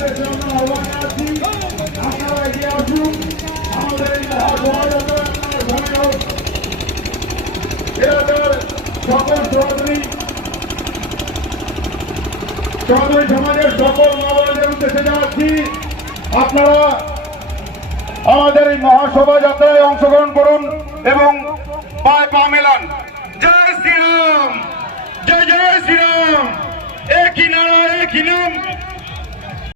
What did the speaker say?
উদ্দেশ্যে আমরা আহ্বান জানাচ্ছি, আপনারা এগিয়ে আসুন। আমাদের এই মহাশোভাযাত্রার এলাকার সকল চৌধুরী সমাজের সকল মহাজনদের উদ্দেশ্যে জানাচ্ছি, আপনারা আমাদের এই মহাশোভাযাত্রায় অংশগ্রহণ করুন এবং পায়ে পা মেলান। জয় শ্রীরাম, জয় জয় শ্রীরাম, একই নারা একই নাম।